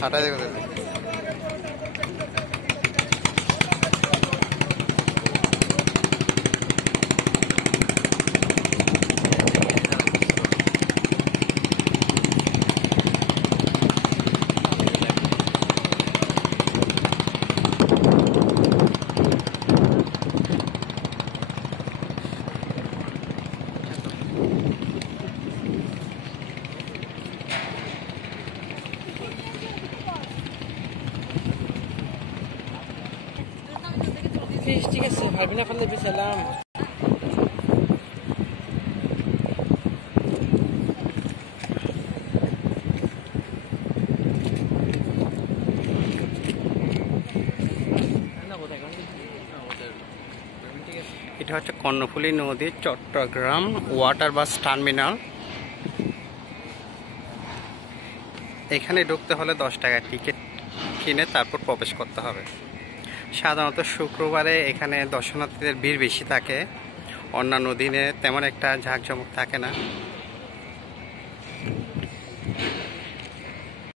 হাঁটাই দেখো ঠিক আছে ভাবি না ফেললে বেচালাম এটা হচ্ছে কর্ণফুলী নদী চট্টগ্রাম ওয়াটার বাস টার্মিনাল। এখানে ঢুকতে হলে 10 টাকা টিকিট কিনে তারপর প্রবেশ করতে হবে। সাধারণত শুক্রবারে এখানে দর্শনার্থীদের ভিড় বেশি থাকে, অন্যান্য দিনে তেমন একটা ঝাঁকজমক থাকে না।